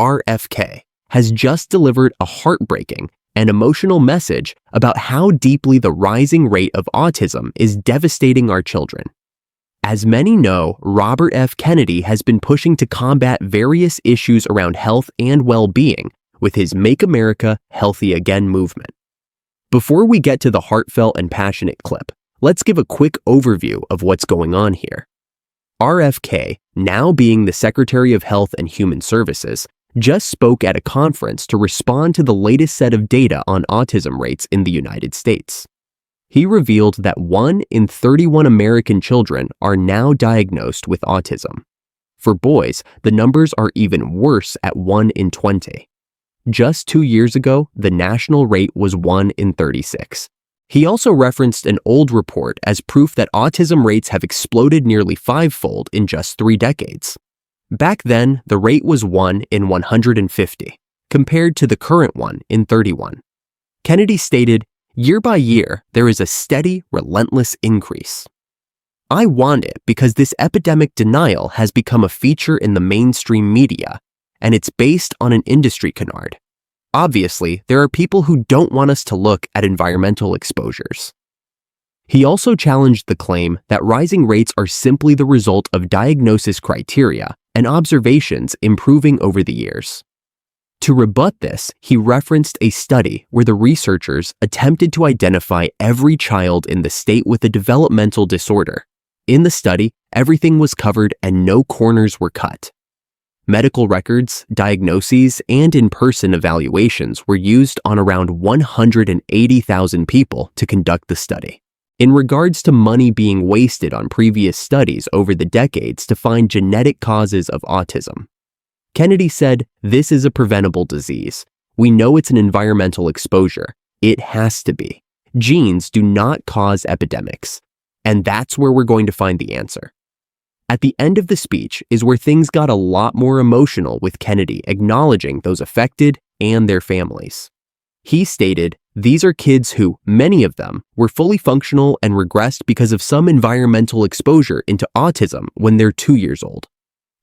RFK, has just delivered a heartbreaking and emotional message about how deeply the rising rate of autism is devastating our children. As many know, Robert F. Kennedy has been pushing to combat various issues around health and well-being with his Make America Healthy Again movement. Before we get to the heartfelt and passionate clip, let's give a quick overview of what's going on here. RFK, now being the Secretary of Health and Human Services, just spoke at a conference to respond to the latest set of data on autism rates in the United States. He revealed that 1 in 31 American children are now diagnosed with autism. For boys, the numbers are even worse at 1 in 20. Just 2 years ago, the national rate was 1 in 36. He also referenced an old report as proof that autism rates have exploded nearly 5-fold in just 3 decades. Back then, the rate was 1 in 150, compared to the current 1 in 31. Kennedy stated, "Year by year, there is a steady, relentless increase. I want it because this epidemic denial has become a feature in the mainstream media, and it's based on an industry canard. Obviously, there are people who don't want us to look at environmental exposures." He also challenged the claim that rising rates are simply the result of diagnosis criteria and observations improving over the years. To rebut this, he referenced a study where the researchers attempted to identify every child in the state with a developmental disorder. In the study, everything was covered and no corners were cut. Medical records, diagnoses, and in-person evaluations were used on around 180,000 people to conduct the study. In regards to money being wasted on previous studies over the decades to find genetic causes of autism, Kennedy said, "This is a preventable disease. We know it's an environmental exposure. It has to be. Genes do not cause epidemics. And that's where we're going to find the answer." At the end of the speech is where things got a lot more emotional, with Kennedy acknowledging those affected and their families. He stated, "These are kids who, many of them, were fully functional and regressed because of some environmental exposure into autism when they're 2 years old.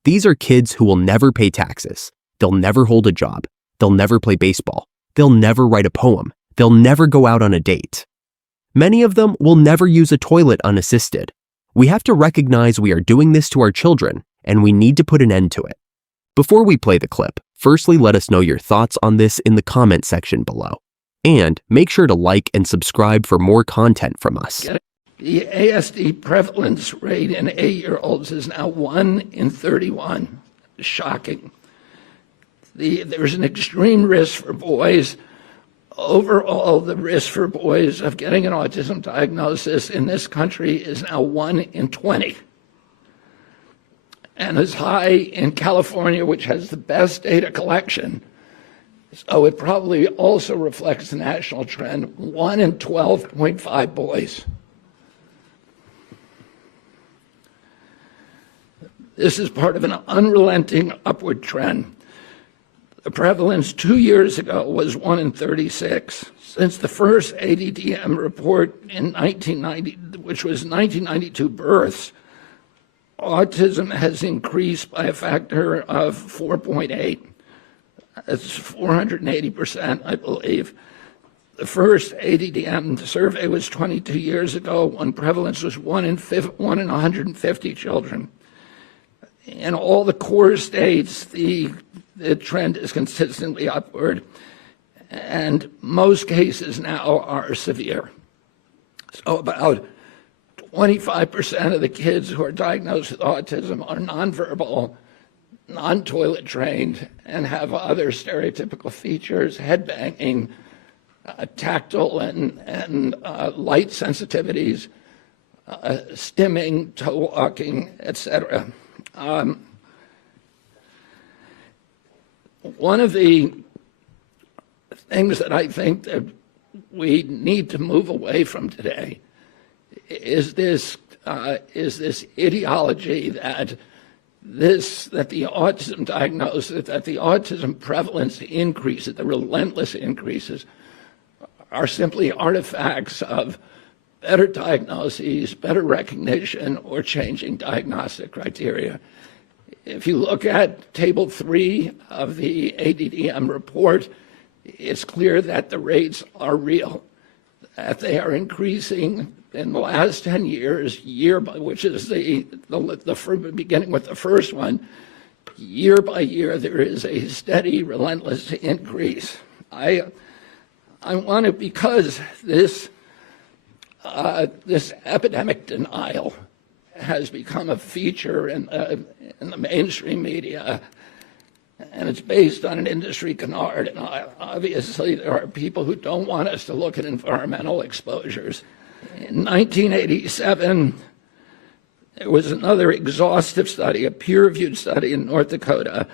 These are kids who will never pay taxes. They'll never hold a job. They'll never play baseball. They'll never write a poem. They'll never go out on a date. Many of them will never use a toilet unassisted. We have to recognize we are doing this to our children, and we need to put an end to it." Before we play the clip, firstly let us know your thoughts on this in the comment section below. And make sure to like and subscribe for more content from us. The ASD prevalence rate in 8-year-olds is now 1 in 31. Shocking. There's an extreme risk for boys. Overall, the risk for boys of getting an autism diagnosis in this country is now 1 in 20. And as high in California, which has the best data collection. So it probably also reflects the national trend, 1 in 12.5 boys. This is part of an unrelenting upward trend. The prevalence 2 years ago was 1 in 36. Since the first ADDM report in 1990, which was 1992 births, autism has increased by a factor of 4.8. That's 480%, I believe. The first ADDM survey was 22 years ago, when prevalence was 1 in 150 children. In all the core states, the trend is consistently upward, and most cases now are severe. So about 25% of the kids who are diagnosed with autism are nonverbal, non-toilet trained, and have other stereotypical features, head banging, tactile and light sensitivities, stimming, toe walking, etc. One of the things that I think that we need to move away from today is this ideology that the autism diagnosis, that the autism prevalence increases, the relentless increases, are simply artifacts of better diagnoses, better recognition, or changing diagnostic criteria. If you look at Table 3 of the ADDM report, it's clear that the rates are real, that they are increasing in the last 10 years, which is beginning with the first one, year by year, there is a steady, relentless increase. I want to, because this epidemic denial has become a feature in the mainstream media, and it's based on an industry canard. And obviously, there are people who don't want us to look at environmental exposures. In 1987, there was another exhaustive study, a peer-reviewed study in North Dakota,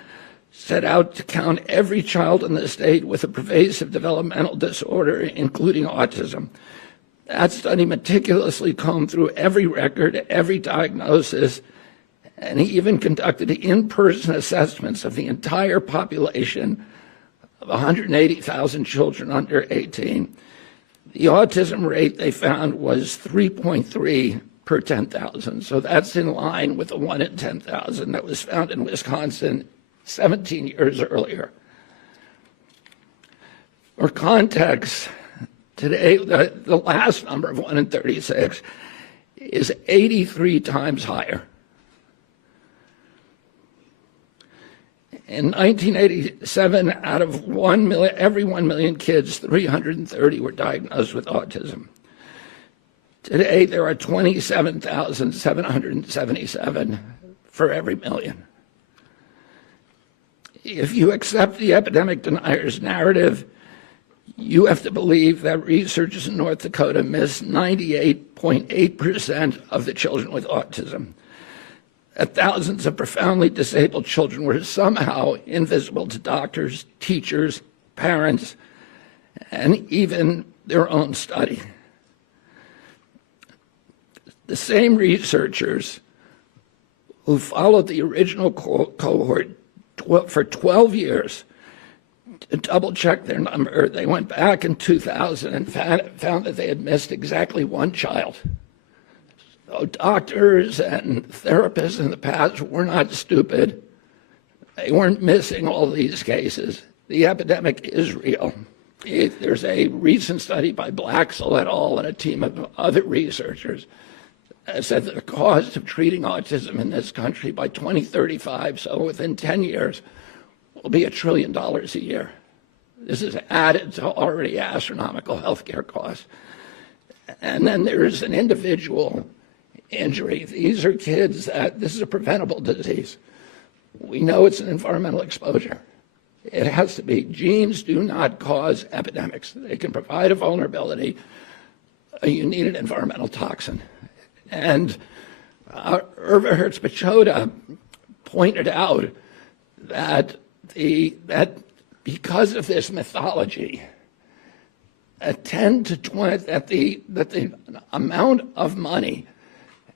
set out to count every child in the state with a pervasive developmental disorder, including autism. That study meticulously combed through every record, every diagnosis, and he even conducted in-person assessments of the entire population of 180,000 children under 18. The autism rate they found was 3.3 per 10,000. So that's in line with the 1 in 10,000 that was found in Wisconsin 17 years earlier. For context, today, the last number of 1 in 36 is 83 times higher. In 1987, out of every 1 million kids, 330 were diagnosed with autism. Today, there are 27,777 for every million. If you accept the epidemic deniers' narrative, you have to believe that researchers in North Dakota missed 98.8% of the children with autism, that thousands of profoundly disabled children were somehow invisible to doctors, teachers, parents, and even their own study. The same researchers who followed the original cohort for 12 years to double-check their number, they went back in 2000 and found that they had missed exactly one child. So doctors and therapists in the past were not stupid. They weren't missing all these cases. The epidemic is real. There's a recent study by Blaxell et al. And a team of other researchers that said that the cost of treating autism in this country by 2035, so within 10 years, will be $1 trillion a year. This is added to already astronomical healthcare costs. And then there's an individual injury. These are kids that, this is a preventable disease. We know it's an environmental exposure. It has to be. Genes do not cause epidemics. They can provide a vulnerability. You need an environmental toxin. And Irva Hertz-Pichota pointed out that because of this mythology, that the amount of money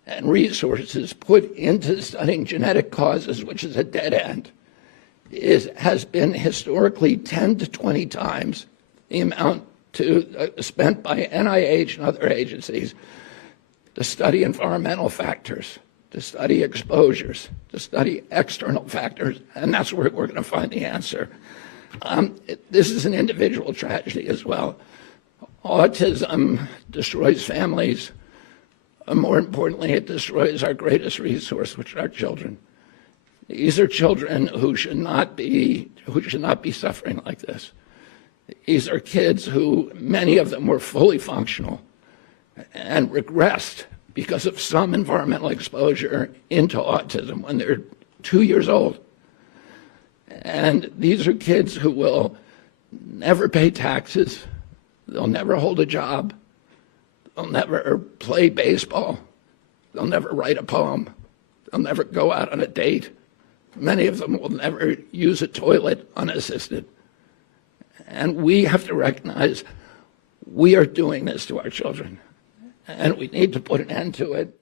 and resources put into studying genetic causes, which is a dead end, has been historically 10 to 20 times the amount spent by NIH and other agencies to study environmental factors, to study exposures, to study external factors, and that's where we're going to find the answer. This is an individual tragedy as well. Autism destroys families. More importantly, it destroys our greatest resource, which are our children. These are children who should not be suffering like this. These are kids who, many of them were fully functional and regressed because of some environmental exposure into autism when they're 2 years old. And these are kids who will never pay taxes. They'll never hold a job. They'll never play baseball. They'll never write a poem. They'll never go out on a date. Many of them will never use a toilet unassisted. And we have to recognize we are doing this to our children, and we need to put an end to it.